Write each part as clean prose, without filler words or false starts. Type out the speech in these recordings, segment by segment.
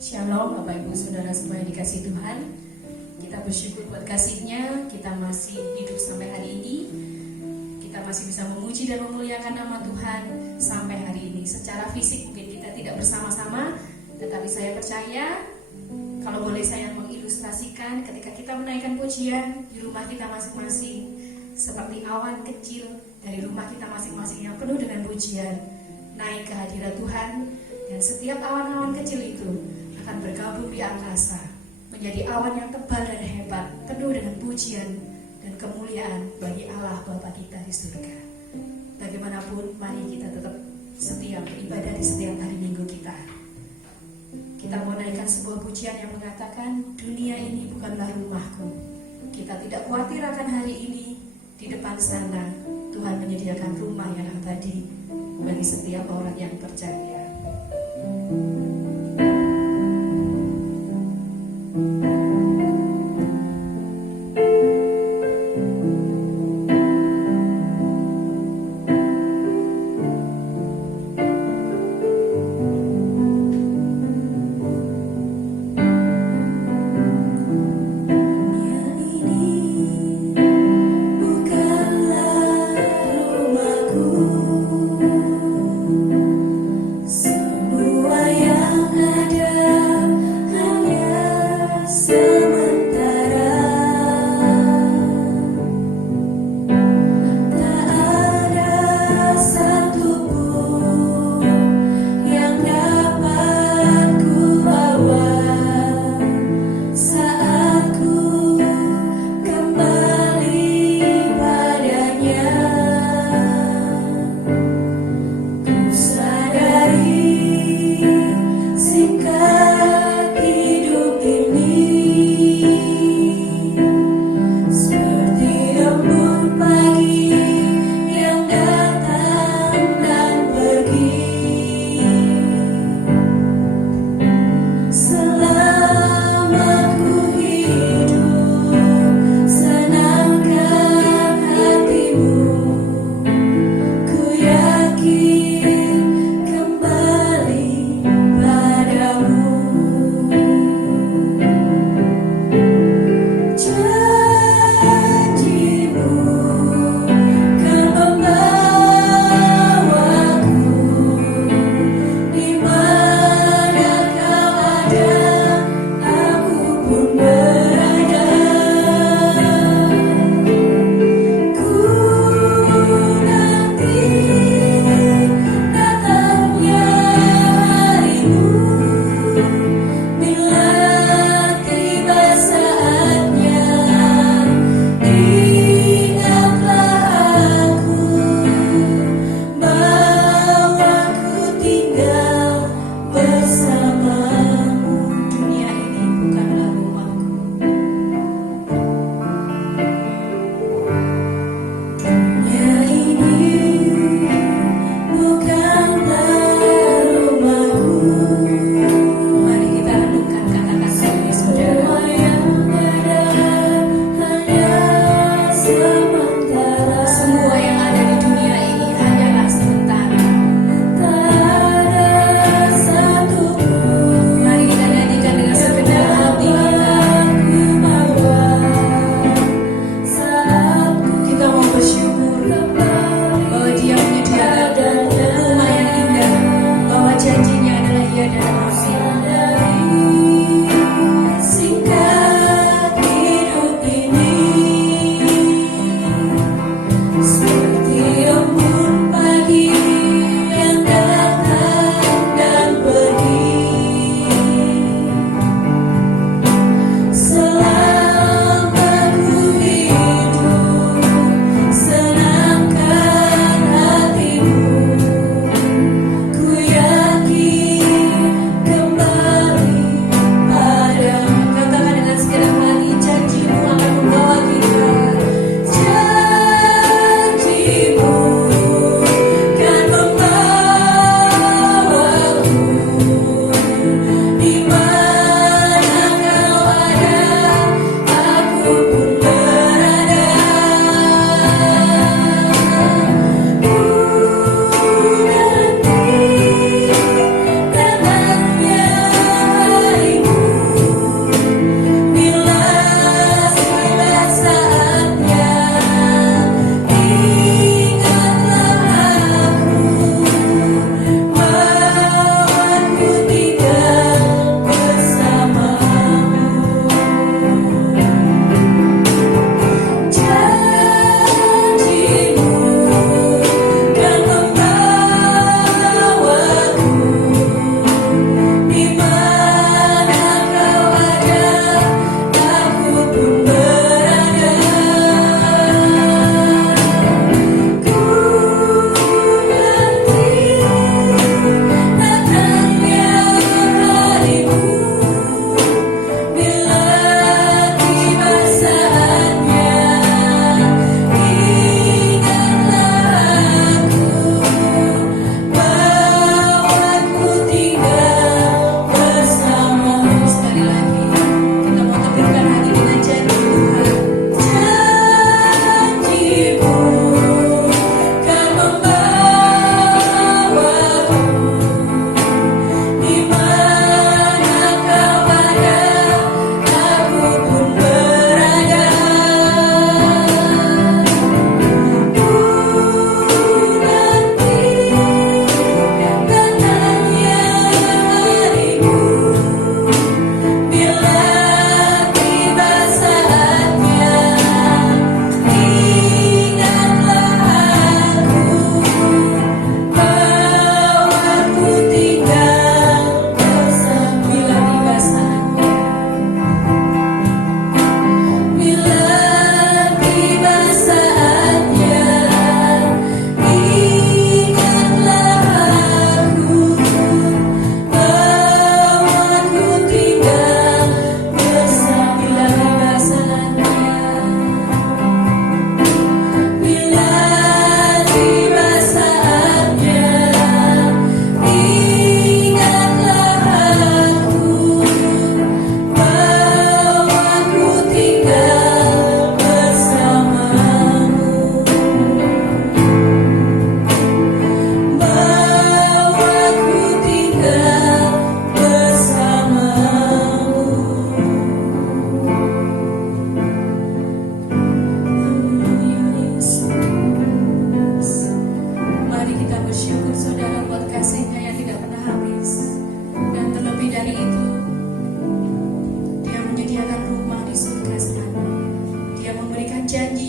Shalom Bapak Ibu Saudara semua yang dikasihi Tuhan. Kita bersyukur buat kasih-Nya, kita masih hidup sampai hari ini. Kita masih bisa memuji dan memuliakan nama Tuhan sampai hari ini. Secara fisik mungkin kita tidak bersama-sama, tetapi saya percaya, kalau boleh saya mengilustrasikan, ketika kita menaikkan pujian di rumah kita masing-masing, seperti awan kecil dari rumah kita masing-masing yang penuh dengan pujian, naik ke hadirat Tuhan, dan setiap awan-awan kecil itu akan bergabung di angkasa menjadi awan yang tebal dan hebat, penuh dengan pujian dan kemuliaan bagi Allah Bapa kita di surga. Bagaimanapun, mari kita tetap setia beribadah di setiap hari Minggu kita. Kita mau naikkan sebuah pujian yang mengatakan, dunia ini bukanlah rumahku. Kita tidak khawatir akan hari ini. Di depan sana Tuhan menyediakan rumah yang abadi bagi setiap orang yang percaya.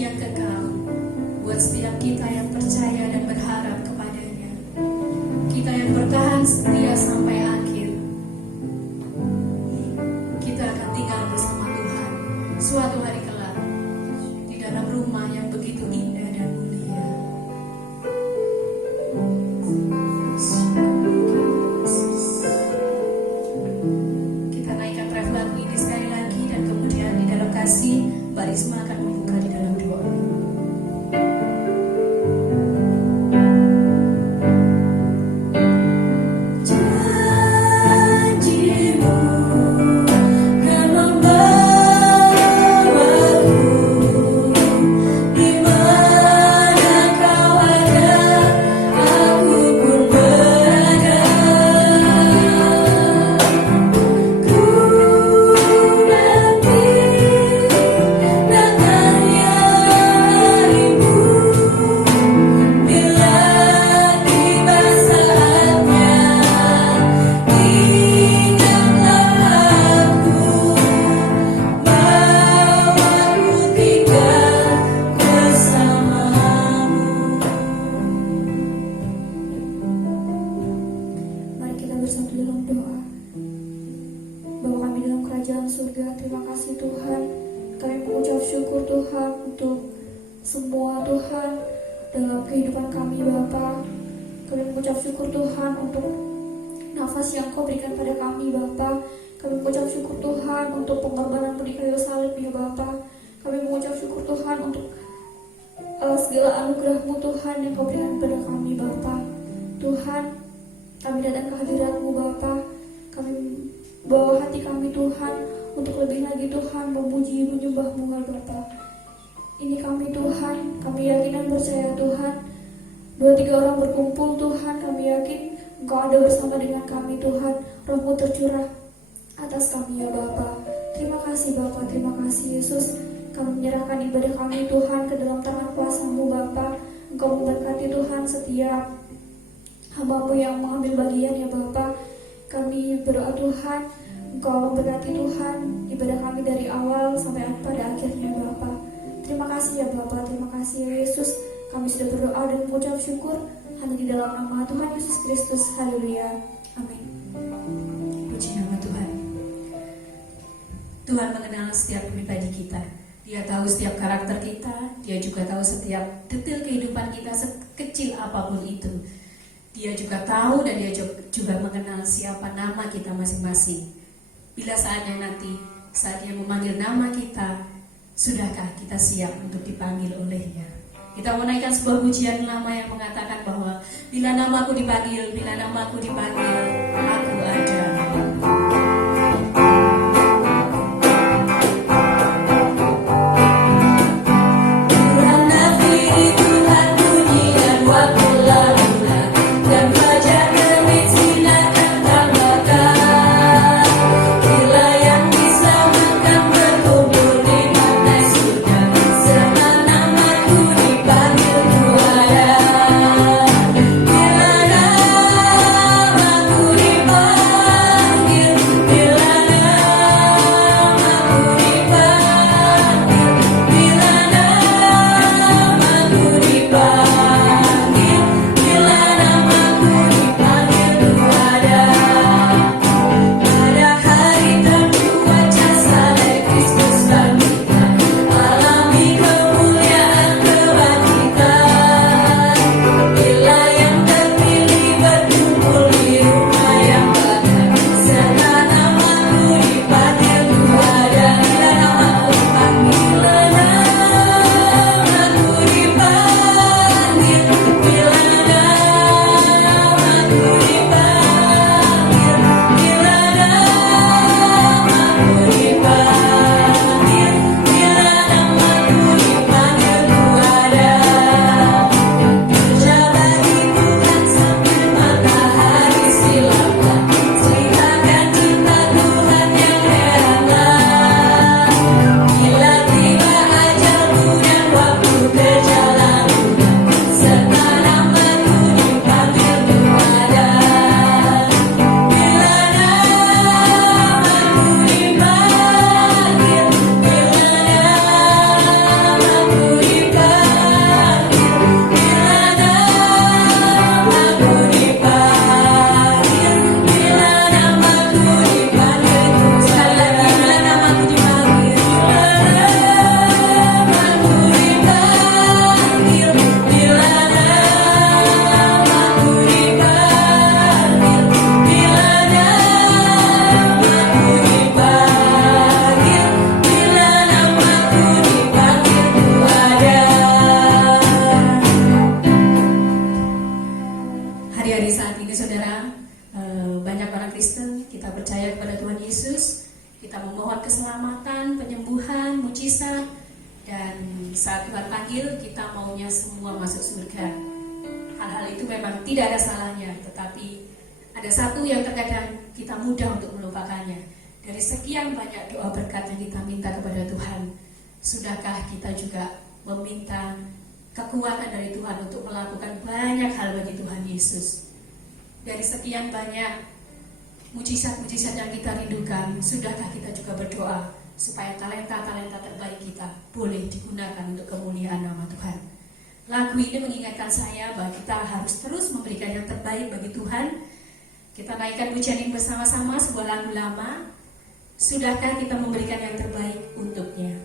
janji yang kekal buat setiap kita yang percaya dan berharap kepadanya. Kita yang bertahan setia sampai akhir. Kita akan tinggal bersama Tuhan suatu hari kelak di dalam rumah yang begitu indah dan mulia. Kita naikkan ref lagu ini sekali lagi, dan kemudian di dalam kasih Mbak Risma akan membuka di dalam doa. Segala anugerah-Mu Tuhan yang Kau berikan kepada kami Bapa. Tuhan, kami datang ke hadirat-Mu Bapa. Kami bawa hati kami Tuhan untuk lebih lagi Tuhan memuji menyembah-Mu Bapa. Ini kami Tuhan, kami yakin dan percaya Tuhan, 2-3 orang berkumpul Tuhan, kami yakin Engkau ada bersama dengan kami Tuhan. Roh-Mu tercurah atas kami ya Bapa. Terima kasih Bapa, terima kasih Yesus. Kami menyerahkan ibadah kami Tuhan ke dalam tangan kuasa-Mu Bapa. Engkau memberkati Tuhan setiap hamba-Mu yang mengambil bagian ya Bapa. Kami berdoa Tuhan, Engkau memberkati Tuhan ibadah kami dari awal sampai pada akhirnya Bapa. Terima kasih ya Bapa, terima kasih ya Yesus. Kami sudah berdoa dan mengucap syukur hanya di dalam nama Tuhan Yesus Kristus. Haleluya. Amin. Puji nama Tuhan. Tuhan mengenal setiap pribadi kita. Dia tahu setiap karakter kita, Dia juga tahu setiap detail kehidupan kita sekecil apapun itu. Dia juga tahu dan Dia juga mengenal siapa nama kita masing-masing. Bila saatnya nanti, saat Dia memanggil nama kita, sudahkah kita siap untuk dipanggil oleh-Nya? Kita menaikkan sebuah pujian lama yang mengatakan bahwa bila namaku dipanggil, aku ada. Bila namaku dipanggil Dan saat Tuhan panggil, kita maunya semua masuk surga. Hal-hal itu memang tidak ada salahnya, tetapi ada satu yang terkadang kita mudah untuk melupakannya. Dari sekian banyak doa berkat yang kita minta kepada Tuhan, sudahkah kita juga meminta kekuatan dari Tuhan untuk melakukan banyak hal bagi Tuhan Yesus? Dari sekian banyak mujizat-mujizat yang kita rindukan, sudahkah kita juga berdoa supaya talenta-talenta terbaik kita boleh digunakan untuk kemuliaan nama Tuhan? Lagu ini mengingatkan saya bahwa kita harus terus memberikan yang terbaik bagi Tuhan. Kita naikkan pujian ini bersama-sama, sebuah lagu lama. Sudahkah kita memberikan yang terbaik untuknya?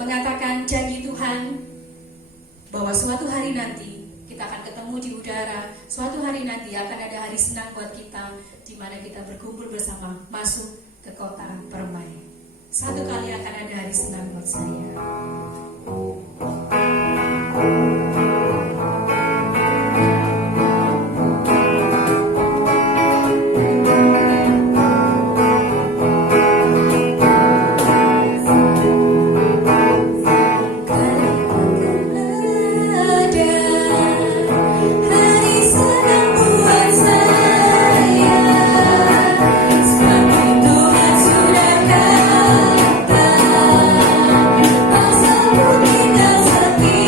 Mengatakan janji Tuhan bahwa suatu hari nanti kita akan ketemu di udara, suatu hari nanti akan ada hari senang buat kita, di mana kita berkumpul bersama masuk ke kota permai. Satu kali akan ada hari senang buat saya. Tinggal sepi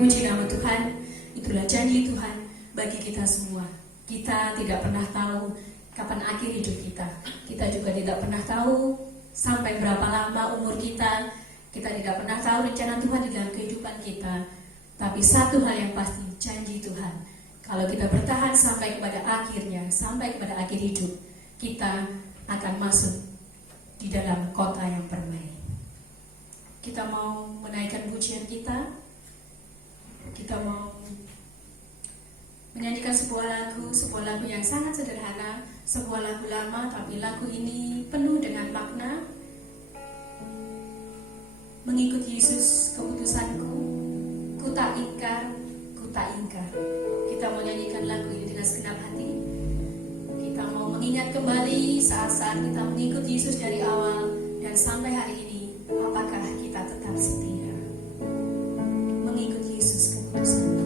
Puji nama Tuhan, itulah janji Tuhan bagi kita semua. Kita tidak pernah tahu kapan akhir hidup kita. Kita juga tidak pernah tahu sampai berapa lama umur kita. Kita tidak pernah tahu rencana Tuhan di dalam kehidupan kita. Tapi satu hal yang pasti, janji Tuhan, kalau kita bertahan sampai kepada akhirnya, sampai kepada akhir hidup, kita akan masuk di dalam kota yang permai. Kita mau menaikkan pujian kita. Kita mau menyanyikan sebuah lagu yang sangat sederhana, sebuah lagu lama, tapi lagu ini penuh dengan makna. Mengikut Yesus keputusanku, ku tak ingkar, ku tak ingkar. Kita mau nyanyikan lagu ini dengan segenap hati. Kita mau mengingat kembali saat-saat kita mengikut Yesus dari awal dan sampai hari ini, apakah kita tetap setia mengikut Yesus keputusanku.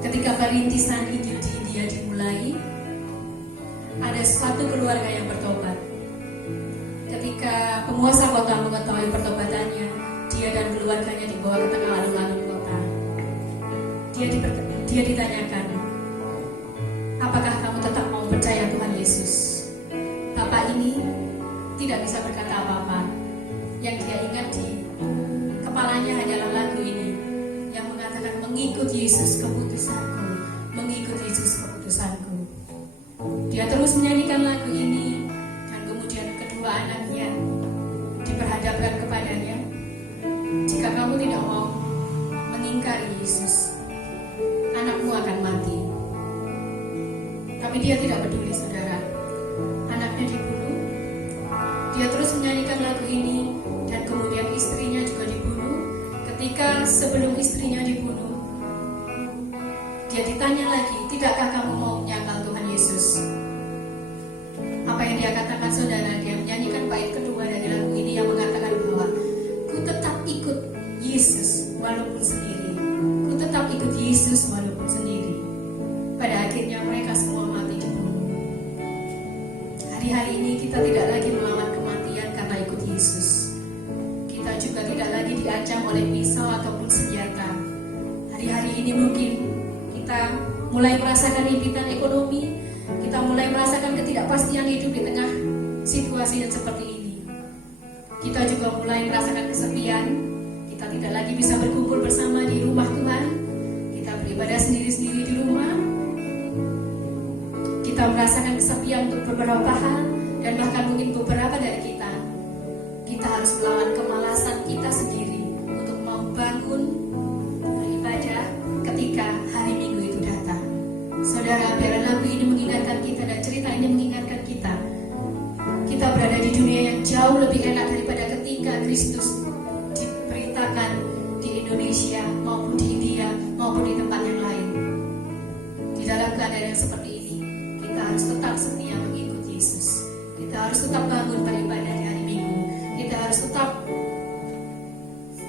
Ketika perintisan dia dimulai, ada suatu keluarga yang bertobat. Ketika penguasa kota mengetahui pertobatannya, dia dan keluarganya dibawa ke tengah alun-alun kota. Dia ditanyakan, apakah kamu tetap mau percaya Tuhan Yesus? Bapak ini tidak bisa berkata apa-apa. Yang dia ingat di kepalanya hanyalah lagu ini yang mengatakan, mengikut Yesus keputusanku, mengikut Yesus keputusanku. Dia terus menyanyikan lagu ini, dan kemudian kedua anaknya diperhadapkan kepadanya, jika kamu tidak mau mengingkari Yesus, anakmu akan mati. Tapi dia tidak peduli, saudara. Anaknya dibunuh. Dia terus menyanyikan lagu ini, dan kemudian istrinya juga dibunuh. Ketika sebelum istrinya dibunuh, dia ditanya lagi, tidakkah kamu mau menyangkal Tuhan Yesus? Apa yang dia katakan, saudara? Dia menyanyikan bait kedua dari lagu ini yang mengatakan bahwa ku tetap ikut Yesus walaupun sendiri. Ku tetap ikut Yesus walaupun sendiri. Pada akhirnya mereka semua mati dibunuh. Hari-hari ini kita tidak lagi melawan kematian karena ikut Yesus. Kita juga tidak lagi diancam oleh pisau ataupun senjata. Hari-hari ini mungkin kita mulai merasakan himpitan ekonomi, kita mulai merasakan ketidakpastian hidup di tengah situasi yang seperti ini. Kita juga mulai merasakan kesepian. Kita tidak lagi bisa berkumpul bersama di rumah Tuhan. Kita beribadah sendiri-sendiri di rumah. Kita merasakan kesepian untuk beberapa hal, dan bahkan mungkin beberapa dari kita harus melawan kemalasan kita sendiri untuk mau bangun beribadah ketika hari Minggu itu datang. Saudara, biar lagu ini mengingatkan kita dan cerita ini mengingatkan kita, kita berada di dunia yang jauh lebih enak daripada ketika Kristus diberitakan di Indonesia maupun di India maupun di tempat yang lain. Di dalam keadaan yang seperti ini, kita harus tetap setia mengikuti Yesus. Kita harus tetap bangun beribadah di hari Minggu. Kita harus tetap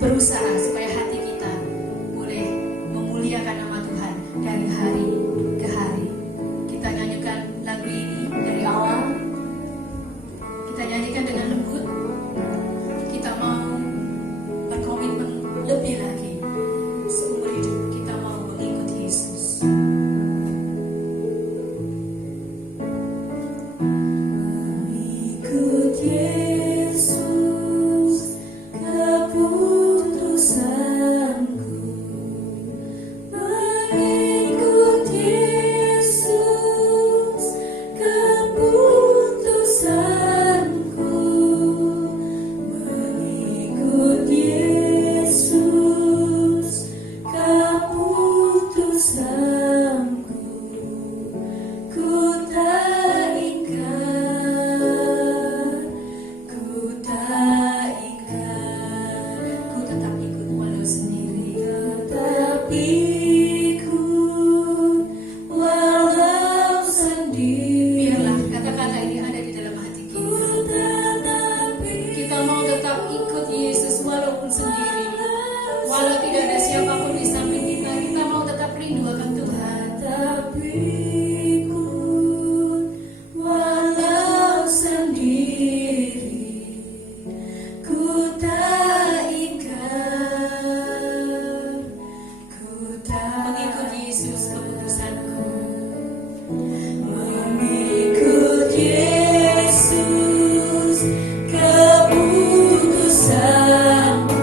berusaha supaya hati kita boleh memuliakan nama Tuhan dari hari ke hari. Kita nyanyikan lagu ini dari awal. Kita nyanyikan dengan lembut. Kita mau berkomitmen lebih lagi. Seumur hidup kita mau mengikuti Yesus. Mengikut Yesus, keputusanku. Mengikut Yesus, keputusanku. Mengikut Yesus, keputusanku. Ku tak ingkar, ku tak ingkar. Ku tetap ikut walau sendiri. Tetap ikut walau sendiri. Biarlah kata-kata ini ada di dalam hati Ku kita. tetap Kita mau tetap ikut Yesus walaupun sendiri. Walau tidak ada siapapun di samping kita, kita mau tetap rindu akan Tuhan. Tetap ikut walau sendiri. Ku tak ingkar, ku tak Mengikut Yesus keputusanku. mengikut Yesus, keputusanku.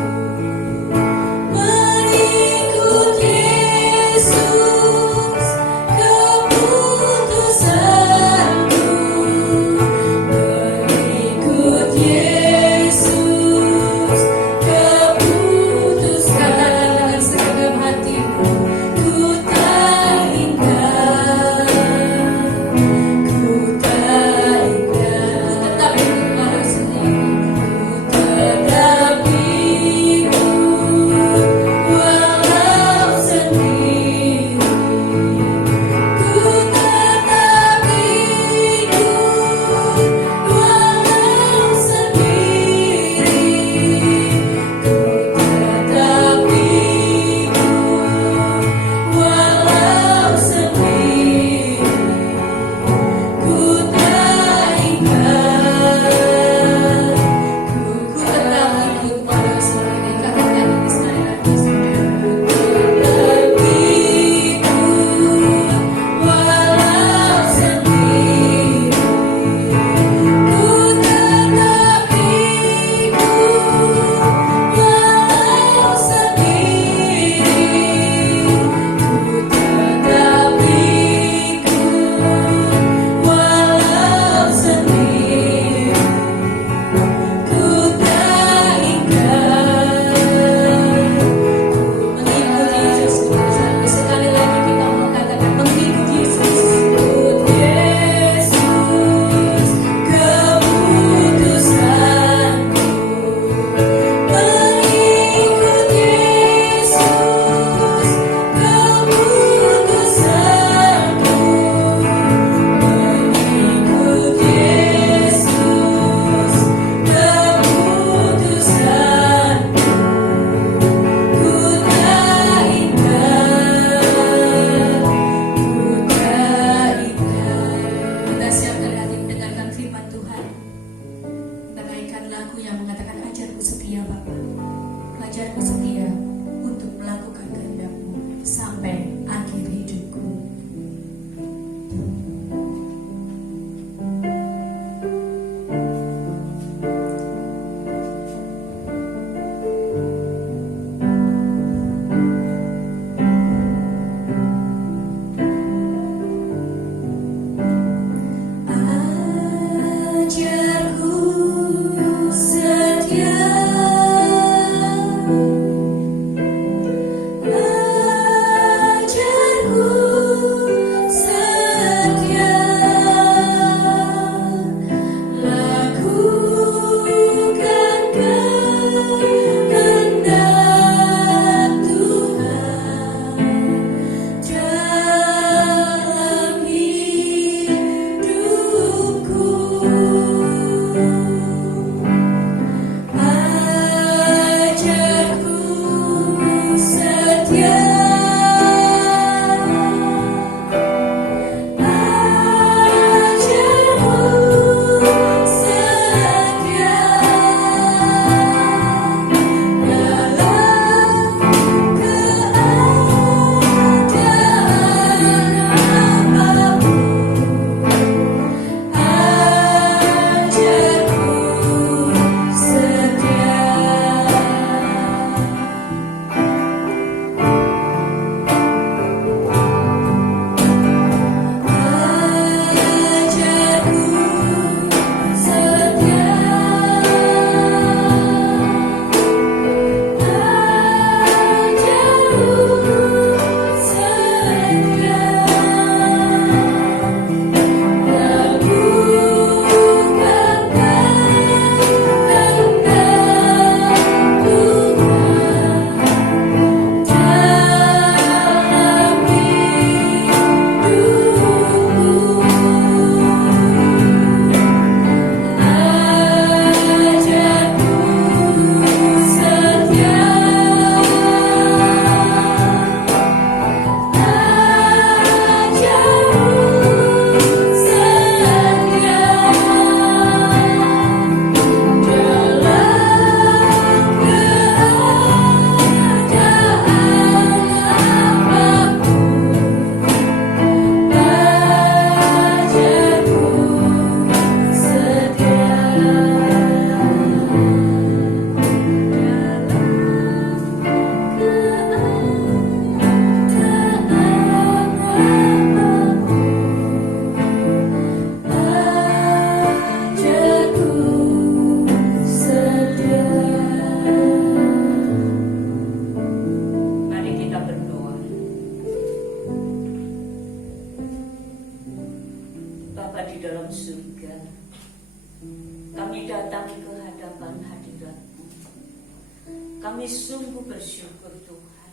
Kami sungguh bersyukur Tuhan,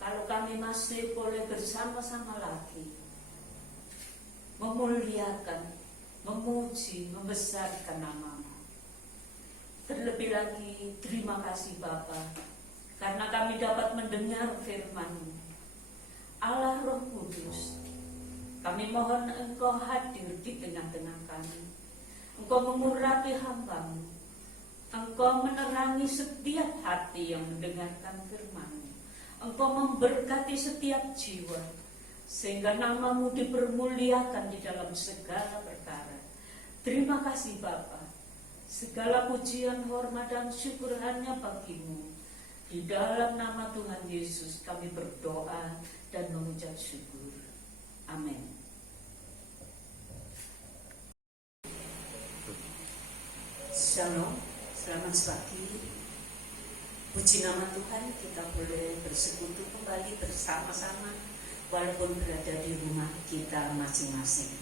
kalau kami masih boleh bersama-sama lagi memuliakan, memuji, membesarkan nama-Mu. Terlebih lagi terima kasih Bapa, karena kami dapat mendengar firman-Mu. Allah Roh Kudus, kami mohon Engkau hadir di tengah-tengah kami. Engkau mengurapi hamba-Mu, Engkau menerangi setiap hati yang mendengarkan firman-Mu. Engkau memberkati setiap jiwa, sehingga nama-Mu dipermuliakan di dalam segala perkara. Terima kasih Bapa. Segala pujian, hormat, dan syukur hanya bagi-Mu. Di dalam nama Tuhan Yesus kami berdoa dan mengucap syukur. Amin. Shalom, selamat pagi. Puji nama Tuhan, kita boleh bersekutu kembali bersama-sama walaupun berada di rumah kita masing-masing.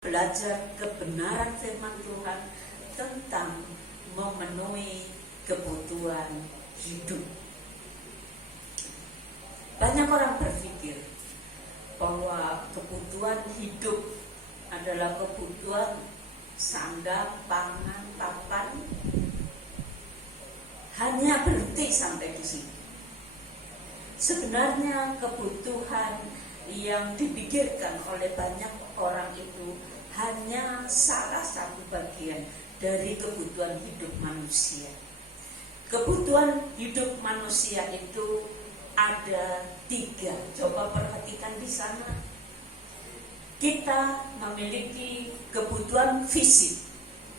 Belajar kebenaran firman Tuhan tentang memenuhi kebutuhan hidup. Banyak orang berpikir bahwa kebutuhan hidup adalah kebutuhan sandang, pangan, papan, hanya berhenti sampai di sini. Sebenarnya kebutuhan yang dipikirkan oleh banyak orang itu hanya salah satu bagian dari kebutuhan hidup manusia. Kebutuhan hidup manusia itu ada 3. Coba perhatikan di sana. Kita memiliki kebutuhan fisik,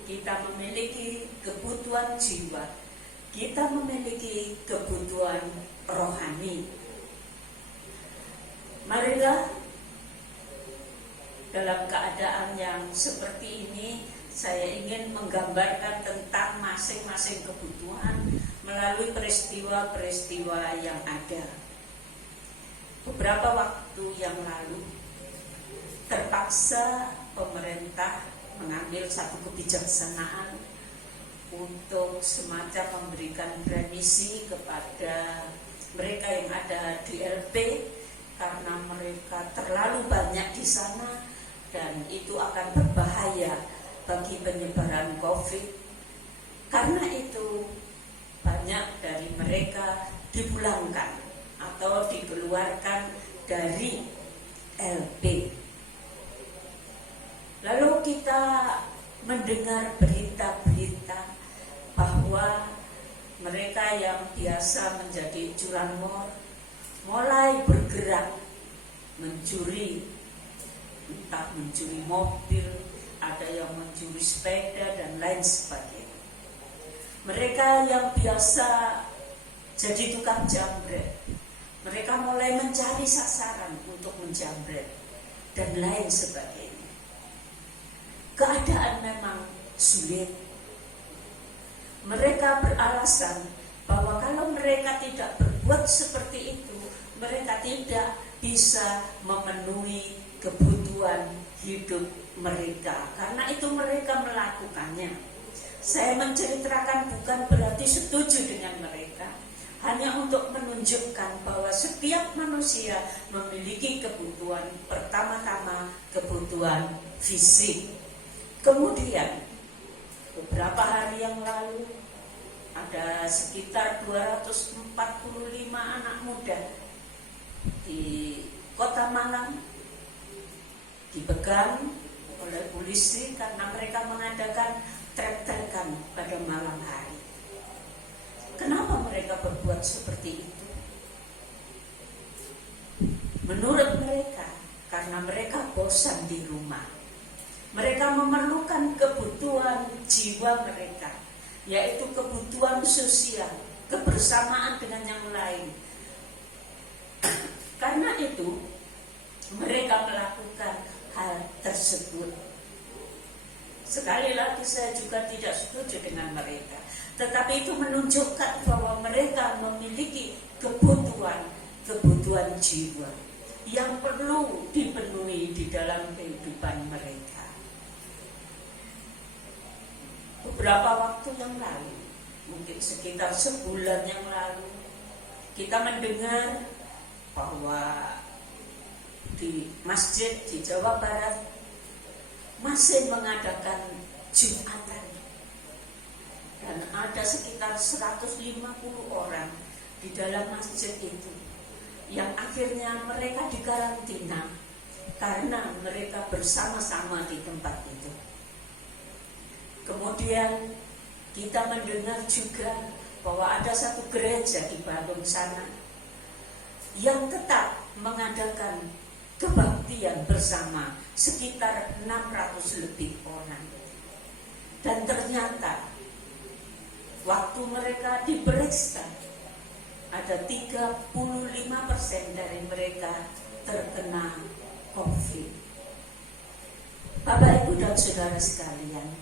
kita memiliki kebutuhan jiwa, kita memiliki kebutuhan rohani. Marilah dalam keadaan yang seperti ini, saya ingin menggambarkan tentang masing-masing kebutuhan melalui peristiwa-peristiwa yang ada. Beberapa waktu yang lalu, terpaksa pemerintah mengambil satu kebijaksanaan untuk semacam memberikan remisi kepada mereka yang ada di LP karena mereka terlalu banyak di sana dan itu akan berbahaya bagi penyebaran COVID. Karena itu banyak dari mereka dipulangkan atau dikeluarkan dari LP. Lalu kita mendengar berita-berita bahwa mereka yang biasa menjadi curanmor mulai bergerak mencuri, entah mencuri mobil, ada yang mencuri sepeda dan lain sebagainya. Mereka yang biasa jadi tukang jambret, mereka mulai mencari sasaran untuk menjambret dan lain sebagainya. Keadaan memang sulit. Mereka beralasan bahwa kalau mereka tidak berbuat seperti itu, mereka tidak bisa memenuhi kebutuhan hidup mereka. Karena itu mereka melakukannya. Saya menceritakan bukan berarti setuju dengan mereka, hanya untuk menunjukkan bahwa setiap manusia memiliki kebutuhan, pertama-tama kebutuhan fisik. Kemudian beberapa hari yang lalu ada sekitar 245 anak muda di Kota Malang dipegang oleh polisi karena mereka mengadakan trek-trekan pada malam hari. Kenapa mereka berbuat seperti itu? Menurut mereka, karena mereka bosan di rumah. Mereka memerlukan kebutuhan jiwa mereka, yaitu kebutuhan sosial, kebersamaan dengan yang lain. Karena itu, mereka melakukan hal tersebut. Sekali lagi saya juga tidak setuju dengan mereka, tetapi itu menunjukkan bahwa mereka memiliki kebutuhan jiwa yang perlu dipenuhi di dalam kehidupan mereka. Beberapa waktu yang lalu mungkin sekitar sebulan yang lalu, kita mendengar bahwa di masjid di Jawa Barat masih mengadakan Jumatan, dan ada sekitar 150 orang di dalam masjid itu yang akhirnya mereka dikarantina karena mereka bersama-sama di tempat itu. Kemudian kita mendengar juga bahwa ada satu gereja di Bandung sana yang tetap mengadakan kebaktian bersama sekitar 600 lebih orang. Dan ternyata waktu mereka diperiksa, ada 35% dari mereka terkena COVID. Bapak, Ibu, dan saudara sekalian,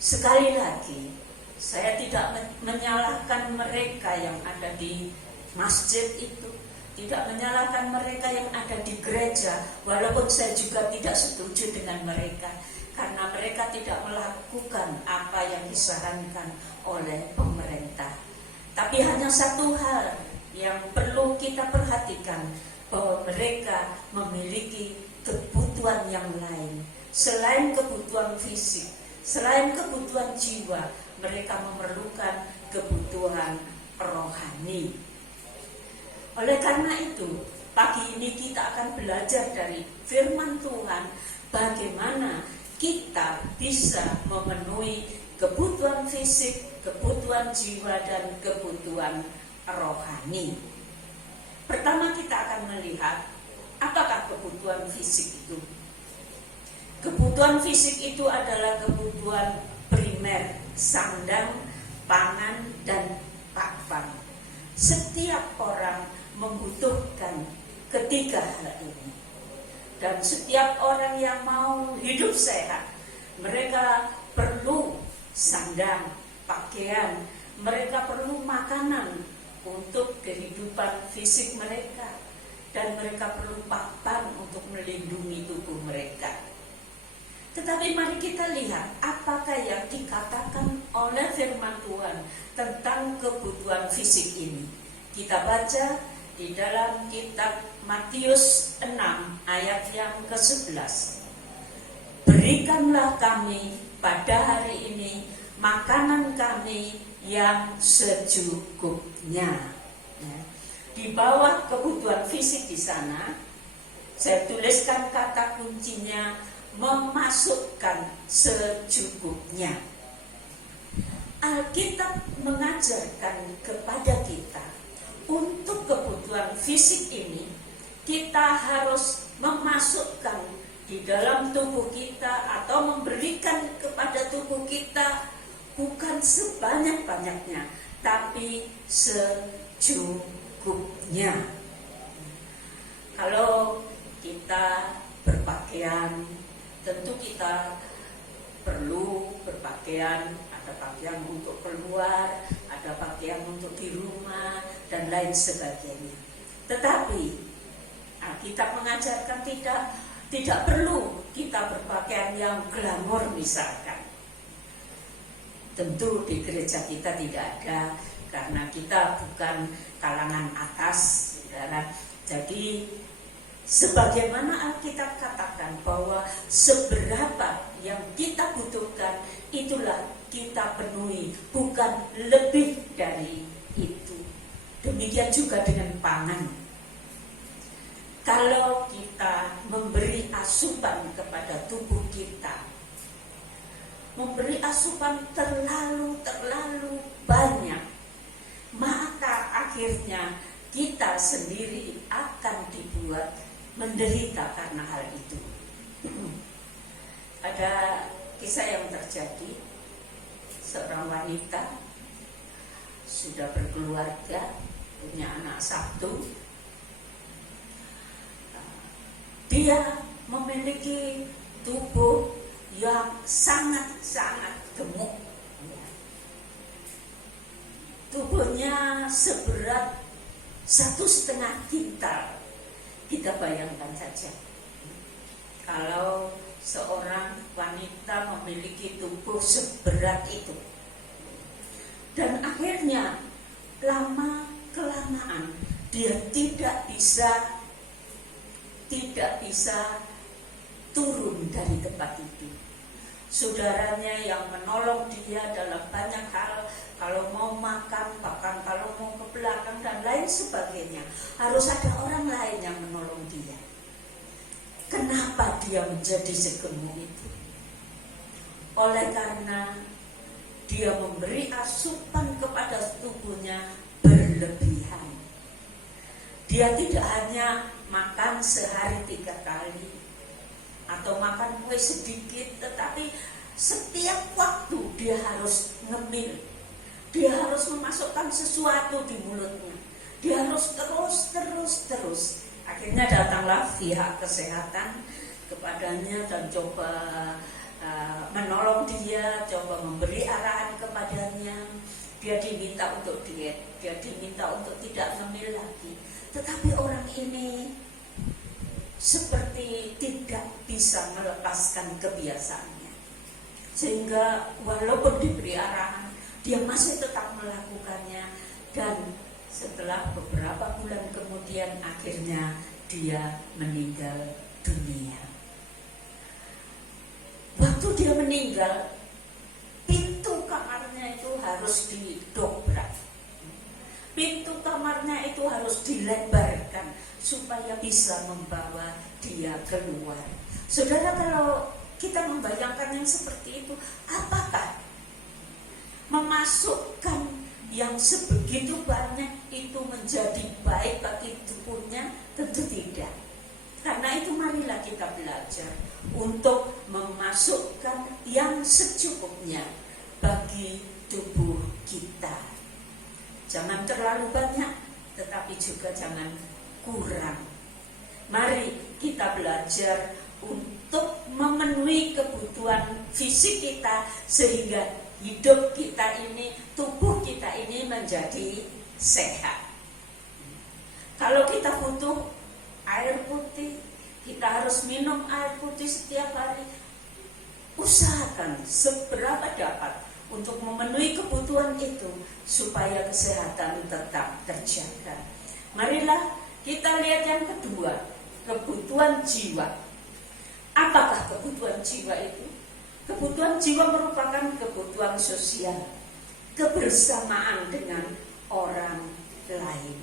sekali lagi saya tidak menyalahkan mereka yang ada di masjid itu, tidak menyalahkan mereka yang ada di gereja, walaupun saya juga tidak setuju dengan mereka, karena mereka tidak melakukan apa yang disarankan oleh pemerintah. Tapi hanya satu hal yang perlu kita perhatikan, bahwa mereka memiliki kebutuhan yang lain. Selain kebutuhan fisik, selain kebutuhan jiwa, mereka memerlukan kebutuhan rohani. Oleh karena itu, pagi ini kita akan belajar dari firman Tuhan bagaimana kita bisa memenuhi kebutuhan fisik, kebutuhan jiwa, dan kebutuhan rohani. Pertama kita akan melihat apakah kebutuhan fisik itu. Kebutuhan fisik itu adalah kebutuhan primer, sandang, pangan, dan papan. Setiap orang membutuhkan ketiga hal ini. Dan setiap orang yang mau hidup sehat, mereka perlu sandang, pakaian, mereka perlu makanan untuk kehidupan fisik mereka, dan mereka perlu papan untuk melindungi tubuh mereka. Tetapi mari kita lihat apakah yang dikatakan oleh firman Tuhan tentang kebutuhan fisik ini. Kita baca di dalam kitab Matius 6 ayat yang ke-11. Berikanlah kami pada hari ini makanan kami yang secukupnya. Ya. Di bawah kebutuhan fisik di sana, saya tuliskan kata kuncinya memasukkan secukupnya. Alkitab mengajarkan kepada kita untuk kebutuhan fisik ini kita harus memasukkan di dalam tubuh kita atau memberikan kepada tubuh kita bukan sebanyak-banyaknya, tapi secukupnya. Kalau kita berpakaian, tentu kita perlu berpakaian, ada pakaian untuk keluar, ada pakaian untuk di rumah, dan lain sebagainya. Tetapi Alkitab mengajarkan tidak perlu kita berpakaian yang glamor misalkan. Tentu di gereja kita tidak ada, karena kita bukan kalangan atas, saudara. Jadi sebagaimana Alkitab katakan bahwa seberapa yang kita butuhkan, itulah kita penuhi, bukan lebih dari itu. Demikian juga dengan pangan. Kalau kita memberi asupan kepada tubuh kita, memberi asupan terlalu banyak, maka akhirnya kita sendiri akan dibuat menderita karena hal itu. Ada kisah yang terjadi, seorang wanita sudah berkeluarga, punya anak satu. Dia memiliki tubuh yang sangat gemuk. Tubuhnya seberat 1,5 kintal. Kita bayangkan saja, kalau seorang wanita memiliki tubuh seberat itu, Dan akhirnya lama kelamaan dia tidak bisa turun dari tempat itu. Saudaranya yang menolong dia dalam banyak hal, kalau mau makan, bahkan kalau mau ke belakang dan lain sebagainya, harus ada orang lain yang menolong dia. Kenapa dia menjadi segemuk itu? Oleh karena dia memberi asupan kepada tubuhnya berlebihan. Dia tidak hanya makan sehari 3 kali atau makan kue sedikit, tetapi setiap waktu dia harus ngemil. Dia harus memasukkan sesuatu di mulutnya. Dia harus terus. Akhirnya datanglah pihak kesehatan kepadanya dan coba menolong dia, coba memberi arahan kepadanya. Dia diminta untuk diet, dia diminta untuk tidak ngemil lagi. Tetapi orang ini seperti tidak bisa melepaskan kebiasaannya, sehingga walaupun diberi arahan, dia masih tetap melakukannya. Dan setelah beberapa bulan kemudian akhirnya dia meninggal dunia. Waktu dia meninggal, pintu kamarnya itu harus didobrak, pintu kamarnya itu harus dilebarkan supaya bisa membawa dia keluar. Saudara, kalau kita membayangkan yang seperti itu, apakah memasukkan yang sebegitu banyak itu menjadi baik bagi tubuhnya? Tentu tidak. Karena itu marilah kita belajar untuk memasukkan yang secukupnya bagi tubuh kita. Jangan terlalu banyak, tetapi juga jangan kurang. Mari kita belajar untuk memenuhi kebutuhan fisik kita, sehingga hidup kita ini, tubuh kita ini menjadi sehat. Kalau kita butuh air putih, kita harus minum air putih setiap hari. Usahakan seberapa dapat untuk memenuhi kebutuhan itu supaya kesehatan tetap terjaga. Marilah kita lihat yang kedua, kebutuhan jiwa. Apakah kebutuhan jiwa itu? Kebutuhan jiwa merupakan kebutuhan sosial, kebersamaan dengan orang lain.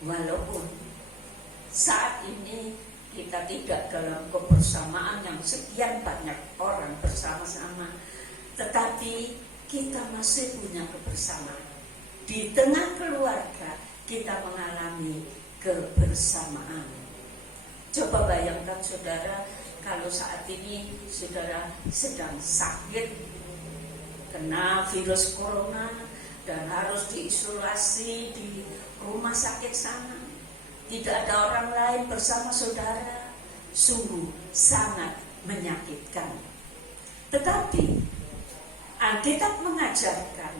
Walaupun saat ini kita tidak dalam kebersamaan yang sekian banyak orang bersama-sama, tetapi kita masih punya kebersamaan. Di tengah keluarga kita mengalami kebersamaan. Coba bayangkan saudara, kalau saat ini saudara sedang sakit, kena virus corona dan harus diisolasi di rumah sakit sana, tidak ada orang lain bersama saudara, sungguh sangat menyakitkan. Tetapi Alkitab mengajarkan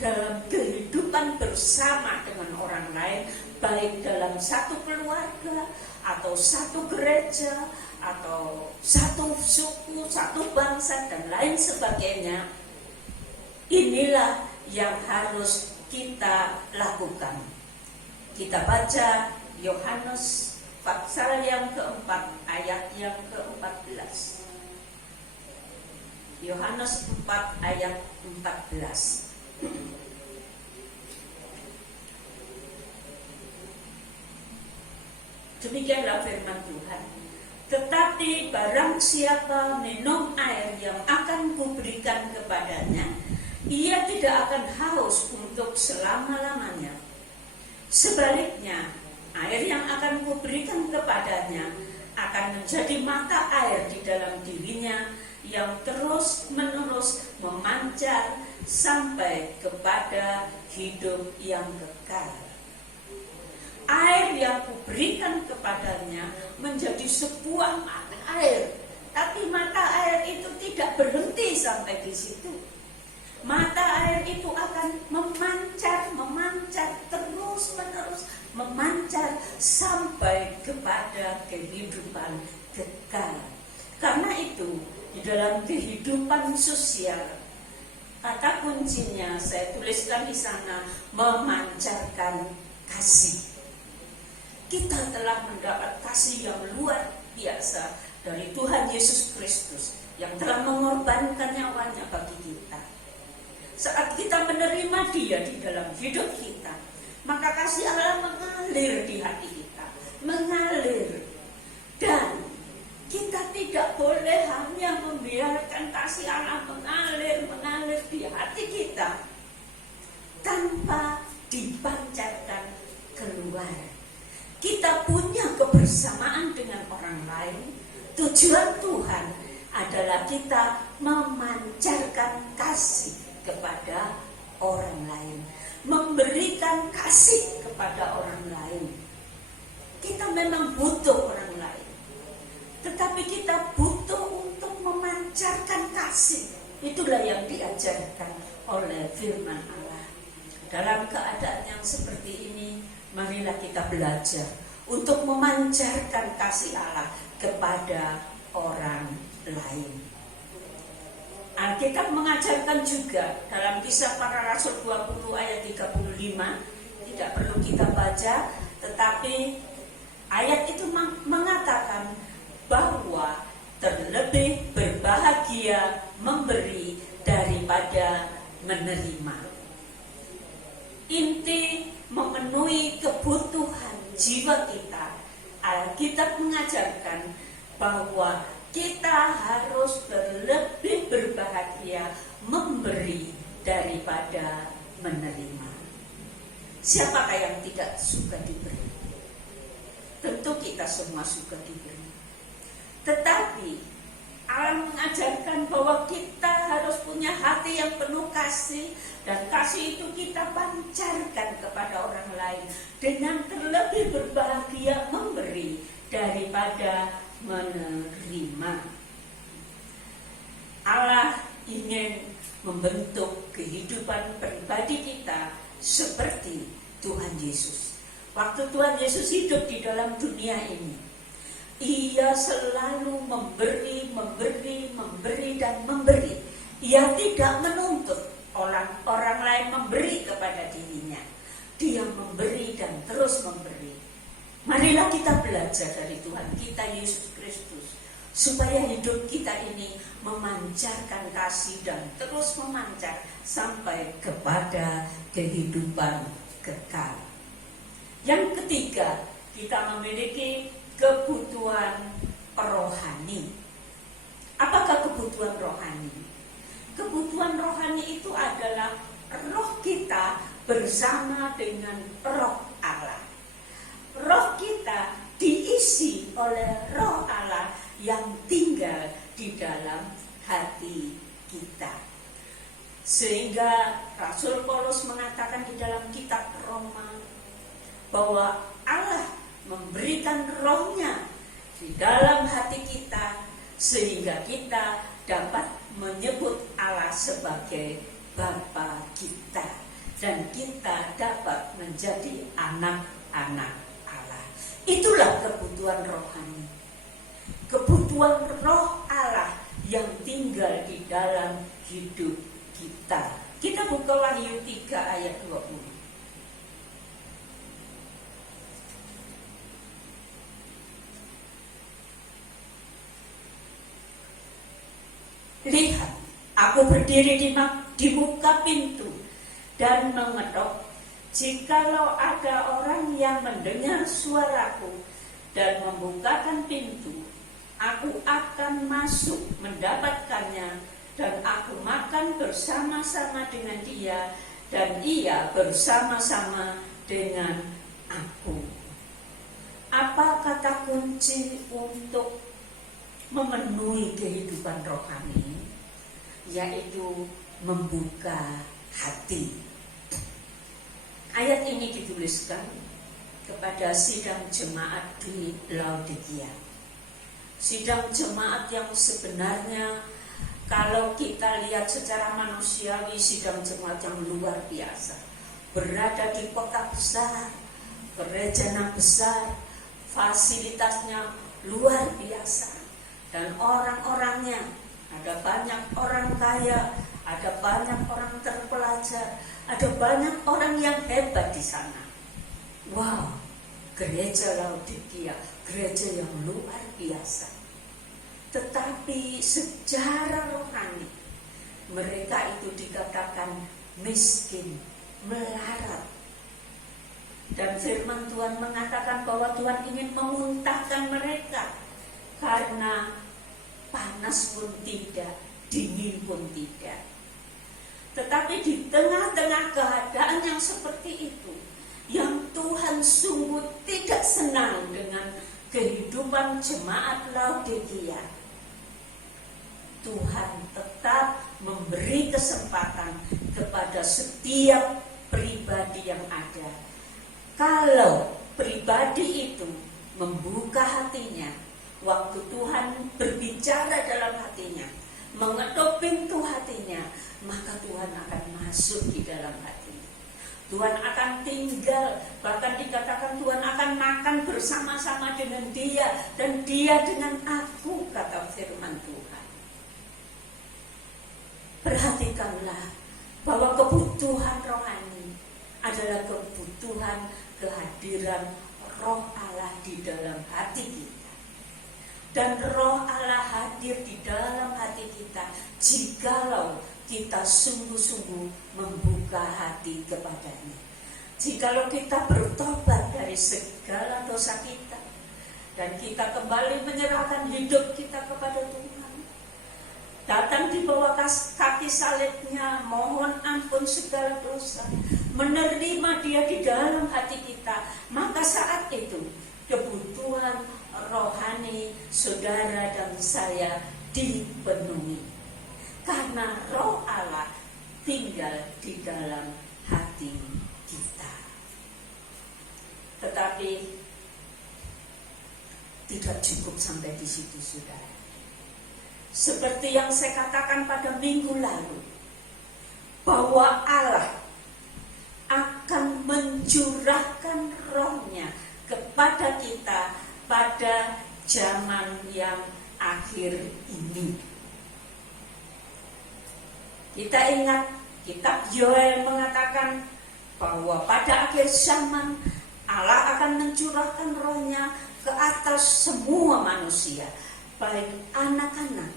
dalam kehidupan bersama dengan orang lain, baik dalam satu keluarga atau satu gereja atau satu suku, satu bangsa dan lain sebagainya, inilah yang harus kita lakukan. Kita baca Yohanes pasal yang keempat ayat yang ke-14. Yohanes 4 ayat 14. Demikianlah firman Tuhan. Tetapi barang siapa minum air yang akan kuberikan kepadanya, ia tidak akan haus untuk selama-lamanya. Sebaliknya, air yang akan kuberikan kepadanya akan menjadi mata air di dalam dirinya yang terus-menerus memancar sampai kepada hidup yang kekal. Air yang kuberikan kepadanya menjadi sebuah mata air, tapi mata air itu tidak berhenti sampai di situ. Mata air itu akan memancar terus-menerus, memancar sampai kepada kehidupan kekal. Karena itu, di dalam kehidupan sosial, Kata kuncinya saya tuliskan di sana, memancarkan kasih. Kita telah mendapat kasih yang luar biasa dari Tuhan Yesus Kristus yang telah mengorbankan nyawanya bagi kita. Saat kita menerima Dia di dalam hidup kita, maka kasih Allah mengalir di hati kita, mengalir. Dan kita tidak boleh hanya membiarkan kasih Allah mengalir di hati kita tanpa dipancarkan keluar. Kita punya kebersamaan dengan orang lain. Tujuan Tuhan adalah kita memancarkan kasih kepada orang lain, memberikan kasih kepada orang lain. Kita memang butuh orang lain, tetapi kita butuh untuk memancarkan kasih. Itulah yang diajarkan oleh firman Allah. Dalam keadaan yang seperti ini, marilah kita belajar untuk memancarkan kasih Allah kepada orang lain. Alkitab mengajarkan juga dalam Kisah Para Rasul 20 ayat 35, tidak perlu kita baca, tetapi ayat itu mengatakan bahwa terlebih berbahagia memberi daripada menerima. Inti memenuhi kebutuhan jiwa kita, Alkitab mengajarkan bahwa kita harus lebih berbahagia memberi daripada menerima. Siapakah yang tidak suka diberi? Tentu kita semua suka diberi. Tetapi Allah mengajarkan bahwa kita harus punya hati yang penuh kasih, dan kasih itu kita pancarkan kepada orang lain dengan terlebih berbahagia memberi daripada menerima. Allah ingin membentuk kehidupan pribadi kita seperti Tuhan Yesus. Waktu Tuhan Yesus hidup di dalam dunia ini, Ia selalu memberi dan memberi. Ia tidak menuntut orang lain memberi kepada dirinya. Dia memberi dan terus memberi. Marilah kita belajar dari Tuhan kita Yesus Kristus, supaya hidup kita ini memancarkan kasih dan terus memancar sampai kepada kehidupan kekal. Yang ketiga, kita memiliki kebutuhan rohani. Apakah kebutuhan rohani? Kebutuhan rohani itu adalah roh kita bersama dengan roh Allah. Roh kita diisi oleh roh Allah yang tinggal di dalam hati kita. Sehingga Rasul Paulus mengatakan di dalam kitab Roma bahwa Allah memberikan rohnya di dalam hati kita, sehingga kita dapat menyebut Allah sebagai Bapa kita, dan kita dapat menjadi anak-anak Allah. Itulah kebutuhan rohani, kebutuhan roh Allah yang tinggal di dalam hidup kita. Kita buka Wahyu 3 ayat 20. Lihat, aku berdiri di muka pintu dan mengetok. Jikalau ada orang yang mendengar suaraku dan membukakan pintu, aku akan masuk mendapatkannya, dan aku makan bersama-sama dengan dia, dan ia bersama-sama dengan aku. Apa kata kunci untuk memenuhi kehidupan rohani? Yaitu membuka hati. Ayat ini dituliskan kepada sidang jemaat di Laodikia. Sidang jemaat yang sebenarnya kalau kita lihat secara manusiawi, sidang jemaat yang luar biasa. Berada di kota besar, gereja yang besar, fasilitasnya luar biasa, dan orang-orangnya ada banyak orang kaya, ada banyak orang terpelajar, ada banyak orang yang hebat di sana. Wow, gereja Laodikia, gereja yang luar biasa. Tetapi secara rohani mereka itu dikatakan miskin, melarat. Dan firman Tuhan mengatakan bahwa Tuhan ingin memuntahkan mereka karena panas pun tidak, dingin pun tidak. Tetapi di tengah-tengah keadaan yang seperti itu, yang Tuhan sungguh tidak senang dengan kehidupan jemaat Laodikia, Tuhan tetap memberi kesempatan kepada setiap pribadi yang ada. Kalau pribadi itu membuka hatinya, waktu Tuhan berbicara dalam hatinya, mengetuk pintu hatinya, maka Tuhan akan masuk di dalam hatinya. Tuhan akan tinggal, bahkan dikatakan Tuhan akan makan bersama-sama dengan dia, dan dia dengan aku, kata firman Tuhan. Perhatikanlah bahwa kebutuhan rohani adalah kebutuhan kehadiran Roh Allah di dalam hati kita. Dan Roh Allah hadir di dalam hati kita jikalau kita sungguh-sungguh membuka hati kepadanya. Jikalau kita bertobat dari segala dosa kita dan kita kembali menyerahkan hidup kita kepada Tuhan, datang di bawah kaki salibnya, mohon ampun segala dosa, menerima dia di dalam hati kita, maka saat itu kebutuhan rohani saudara dan saya dipenuhi. Karena Roh Allah tinggal di dalam hati kita. Tetapi tidak cukup sampai di situ, saudara. Seperti yang saya katakan pada minggu lalu, bahwa Allah akan mencurahkan rohnya kepada kita pada zaman yang akhir ini. Kita ingat kitab Yoel mengatakan bahwa pada akhir zaman Allah akan mencurahkan rohnya ke atas semua manusia, baik anak-anak,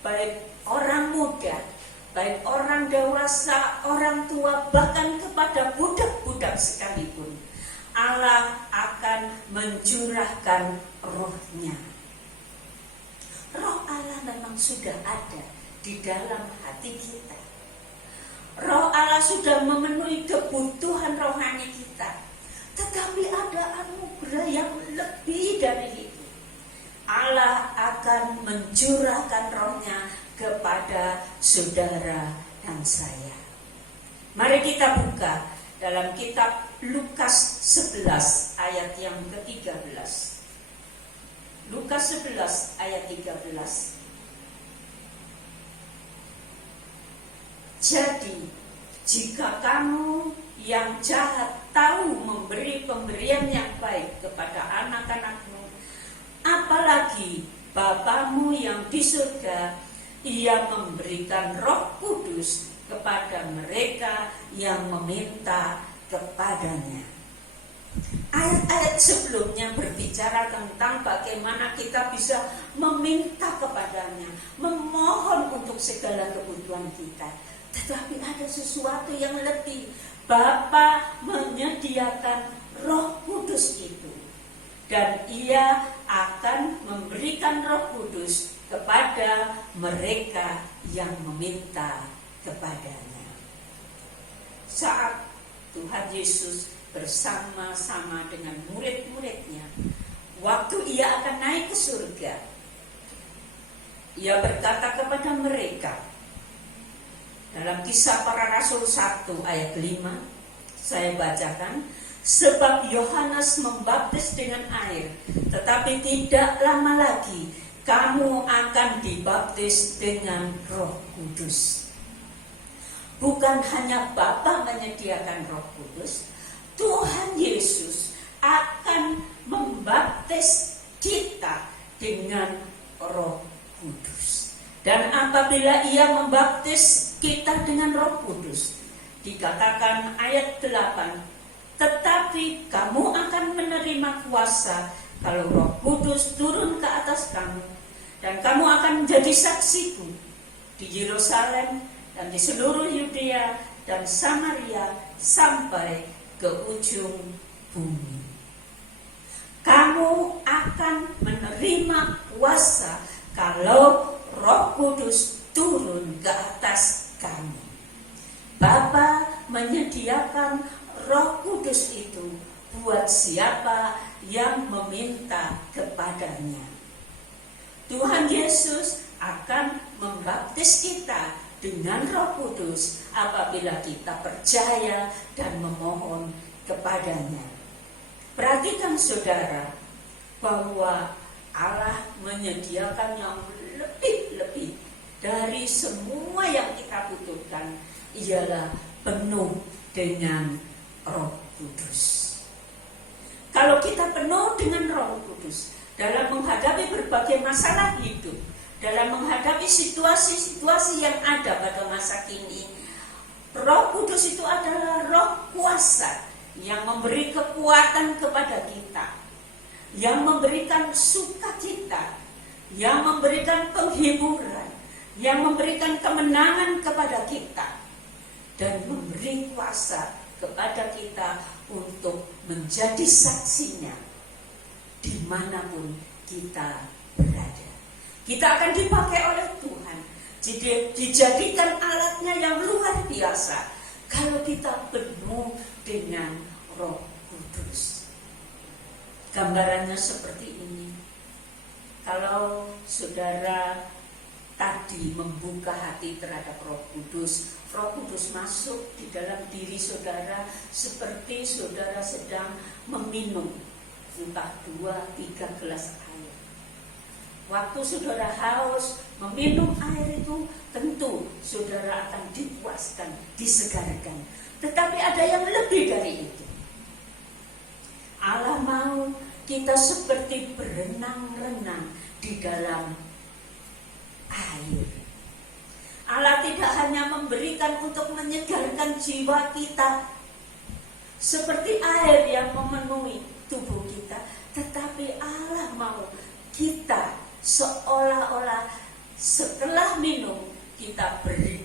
baik orang muda, baik orang dewasa, orang tua, bahkan kepada budak-budak sekalipun. Allah akan mencurahkan rohnya. Roh Allah memang sudah ada di dalam hati kita. Roh Allah sudah memenuhi kebutuhan rohani kita. Tetapi ada anugerah yang lebih dari itu. Allah akan mencurahkan rohnya kepada saudara dan saya. Mari kita buka dalam kitab Lukas 11 ayat yang ke-13. Lukas 11 ayat 13. Jadi, jika kamu yang jahat tahu memberi pemberian yang baik kepada anak-anakmu, apalagi Bapamu yang di surga, Ia memberikan Roh Kudus kepada mereka yang meminta kepadanya. Ayat-ayat sebelumnya berbicara tentang bagaimana kita bisa meminta kepadanya, memohon untuk segala kebutuhan kita. Tetapi ada sesuatu yang lebih. Bapa menyediakan Roh Kudus itu, dan Ia akan memberikan Roh Kudus kepada mereka yang meminta kepadanya. Saat Tuhan Yesus bersama-sama dengan murid-muridnya, waktu Ia akan naik ke surga, Ia berkata kepada mereka dalam Kisah Para Rasul 1 ayat 5, saya bacakan, sebab Yohanes membaptis dengan air, tetapi tidak lama lagi kamu akan dibaptis dengan Roh Kudus. Bukan hanya Bapa menyediakan Roh Kudus, Tuhan Yesus akan membaptis kita dengan Roh Kudus. Dan apabila Ia membaptis kita dengan Roh Kudus. Dikatakan ayat 8, tetapi kamu akan menerima kuasa kalau Roh Kudus turun ke atas kamu, dan kamu akan menjadi saksiku di Yerusalem dan di seluruh Yudea dan Samaria sampai ke ujung bumi. Kamu akan menerima kuasa kalau Roh Kudus turun ke atas kamu. Bapa menyediakan Roh Kudus itu buat siapa yang meminta kepadanya. Tuhan Yesus akan membaptis kita dengan Roh Kudus apabila kita percaya dan memohon kepadanya. Perhatikan saudara, bahwa Allah menyediakan yang lebih-lebih dari semua yang kita butuhkan, ialah penuh dengan Roh Kudus. Kalau kita penuh dengan Roh Kudus dalam menghadapi berbagai masalah hidup, dalam menghadapi situasi-situasi yang ada pada masa kini, Roh Kudus itu adalah roh kuasa yang memberi kekuatan kepada kita, yang memberikan sukacita, yang memberikan penghiburan, yang memberikan kemenangan kepada kita, dan memberi kuasa kepada kita untuk menjadi saksinya dimanapun kita berada. Kita akan dipakai oleh Tuhan, dijadikan alatnya yang luar biasa kalau kita penuh dengan Roh Kudus. Gambarannya seperti ini. Kalau saudara tadi membuka hati terhadap Roh Kudus masuk di dalam diri saudara seperti saudara sedang meminum entah 2-3 gelas air. Waktu saudara haus meminum air itu, tentu saudara akan dipuaskan, disegarkan. Tetapi ada yang lebih dari itu. Allah mau kita seperti berenang-renang di dalam air. Allah tidak hanya memberikan untuk menyegarkan jiwa kita seperti air yang memenuhi tubuh kita, tetapi Allah mau kita seolah-olah setelah minum kita pergi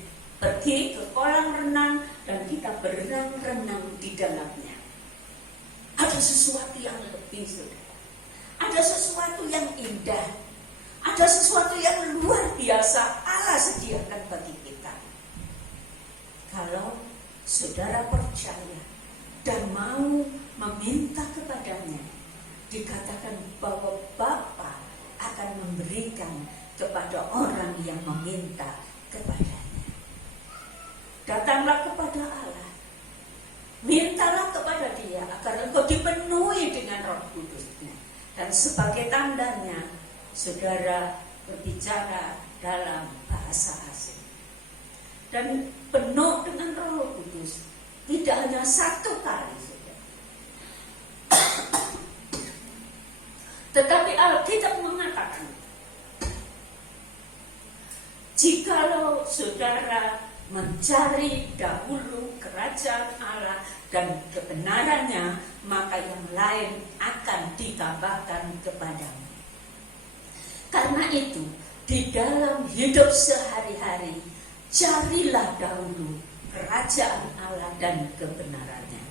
ke kolam renang dan kita berenang-renang di dalamnya. Ada sesuatu yang lebih, saudara. Ada sesuatu yang indah. Ada sesuatu yang luar biasa Allah sediakan bagi kita. Kalau saudara percaya dan mau meminta kepadanya, dikatakan bahwa Bapa akan memberikan kepada orang yang meminta kepadanya. Datanglah kepada Allah, mintalah kepada Dia agar engkau dipenuhi dengan Roh Kudus-Nya, dan sebagai tandanya saudara berbicara dalam bahasa asing dan penuh dengan Roh Kudus. Tidak hanya satu kali, saudara. Tetapi Alkitab mengatakan, jikalau saudara mencari dahulu kerajaan Allah dan kebenarannya, maka yang lain akan ditambahkan kepadamu. Karena itu, di dalam hidup sehari-hari, carilah dahulu kerajaan Allah dan kebenarannya.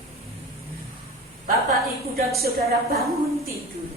Bapak, Ibu, dan saudara bangun tidur,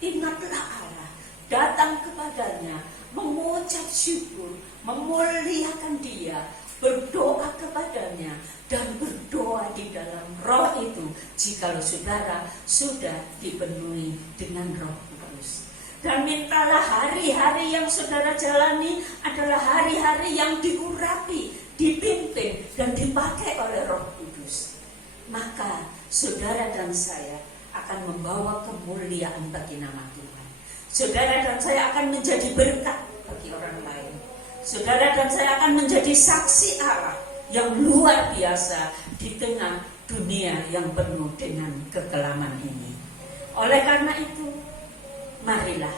ingatlah Allah, datang kepadanya, mengucap syukur, memuliakan Dia, berdoa kepadanya, dan berdoa di dalam Roh itu, jikalau saudara sudah dipenuhi dengan Roh Kudus. Dan mintalah hari-hari yang saudara jalani adalah hari-hari yang diurapi, dipimpin, dan dipakai oleh Roh Kudus. Maka saudara dan saya akan membawa kemuliaan bagi nama Tuhan. Saudara dan saya akan menjadi berkat bagi orang lain. Saudara dan saya akan menjadi saksi Allah yang luar biasa di tengah dunia yang penuh dengan kekelaman ini. Oleh karena itu, marilah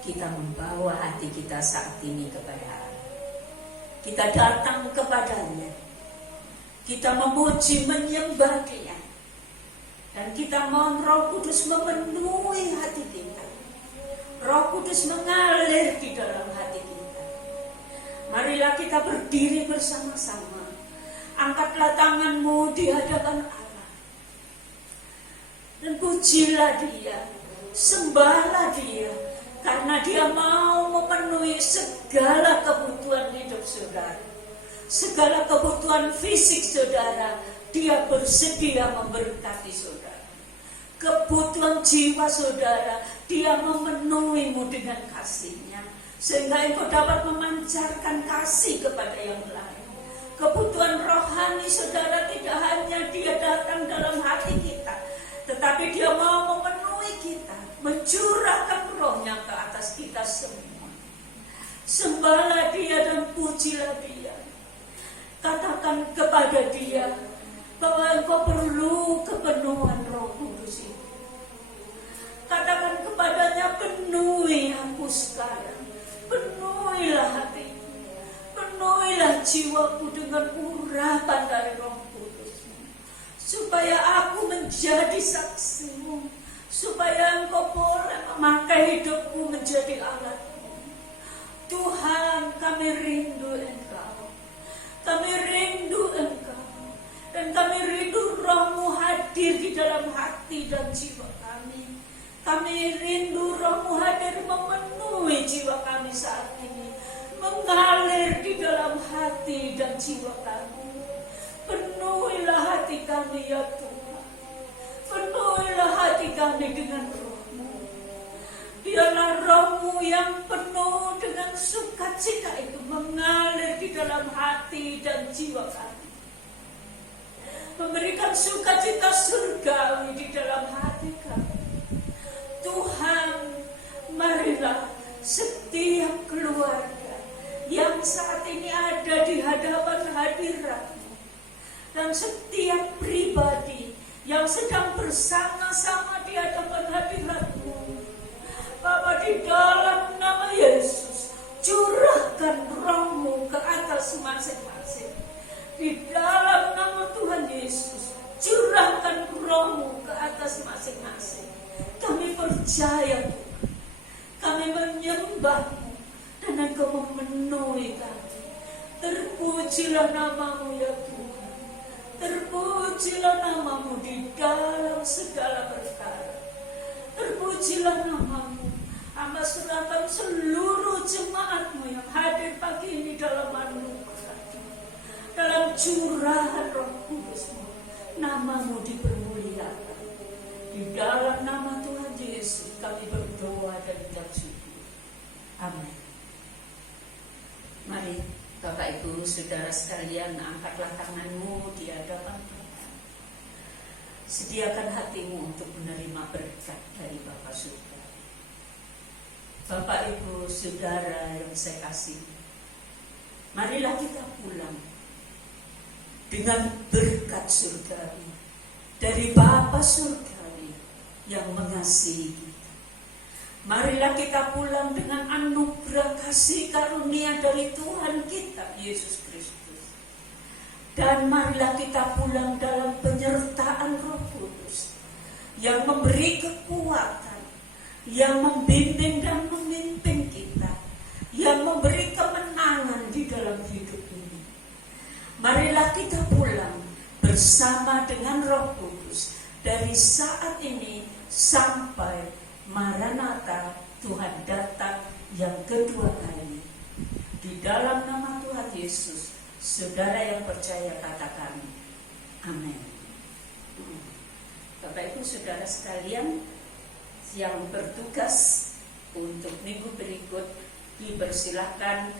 kita membawa hati kita saat ini kepada Allah. Kita datang kepadanya, kita memuji menyembah Dia, dan kita mohon Roh Kudus memenuhi hati kita. Roh Kudus mengalir di dalam hati kita. Marilah kita berdiri bersama-sama. Angkatlah tanganmu di hadapan Allah dan pujilah Dia, sembahlah Dia, karena Dia mau memenuhi segala kebutuhan hidup saudara, segala kebutuhan fisik saudara. Dia bersedia memberkati saudara. Kebutuhan jiwa saudara, Dia memenuhimu dengan kasih-Nya, sehingga engkau dapat memancarkan kasih kepada yang lain. Kebutuhan rohani saudara, tidak hanya Dia datang dalam hati kita, tetapi Dia mau memenuhi kita, mencurahkan Roh-Nya ke atas kita semua. Sembahlah Dia dan pujilah Dia. Katakan kepada Dia bahwa engkau perlu kepenuhan Roh Kudus itu. Katakan kepadanya, penuhi aku sekarang. Penuhilah hati, penuhilah jiwaku dengan urapan dari Roh Kudus, supaya aku menjadi saksimu, supaya engkau boleh memakai hidupku menjadi alatmu. Tuhan, kami rindu Engkau, kami rindu Engkau, dan kami rindu Roh-Mu hadir di dalam hati dan jiwa kami. Kami rindu Roh-Mu hadir memenuhi jiwa kami saat ini, mengalir di dalam hati dan jiwa kami. Penuhilah hati kami ya Tuhan, penuhilah hati kami dengan Roh-Mu. Biarlah Roh-Mu yang penuh dengan sukacita itu mengalir di dalam hati dan jiwa kami, memberikan sukacita surgawi di dalam hati kami. Tuhan, marilah setiap keluarga yang saat ini ada di hadapan hadirat-Mu, dan setiap pribadi yang sedang bersama-sama di hadapan hadirat-Mu, Bapa, di dalam nama Yesus, curahkan Roh-Mu ke atas masing-masing. Di dalam nama Tuhan Yesus, curahkan Roh-Mu ke atas masing-masing. Kami percaya Tuhan, kami menyembah-Mu, dan Engkau memenuhi kami. Terpujilah nama-Mu ya Tuhan, terpujilah nama-Mu di dalam segala perkara. Terpujilah nama-Mu. Hamba serahkan seluruh jemaat-Mu yang hadir pagi ini dalam anugerah, dalam curahan Roh Kudus-Mu. Nama-Mu dipermuliakan. Di dalam nama Tuhan Yesus kami berdoa dan ucap syukur. Amin. Mari Bapak Ibu Saudara sekalian, angkatlah tanganmu di hadapan Tuhan. Sediakan hatimu untuk menerima berkat dari Bapa surga. Bapak Ibu Saudara yang saya kasih, marilah kita pulang dengan berkat surgawi dari Bapa surga yang mengasihi kita. Marilah kita pulang dengan anugerah kasih karunia dari Tuhan kita Yesus Kristus. Dan marilah kita pulang dalam penyertaan Roh Kudus yang memberi kekuatan, yang membimbing dan memimpin kita, yang memberi kemenangan di dalam hidup ini. Marilah kita pulang bersama dengan Roh Kudus dari saat ini sampai Maranatha, Tuhan datang yang kedua kali. Di dalam nama Tuhan Yesus, saudara yang percaya katakan amin. Bapak Ibu Saudara sekalian yang bertugas untuk minggu berikut, dipersilahkan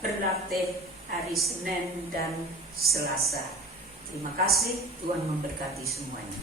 berlatih hari Senin dan Selasa. Terima kasih, Tuhan memberkati semuanya.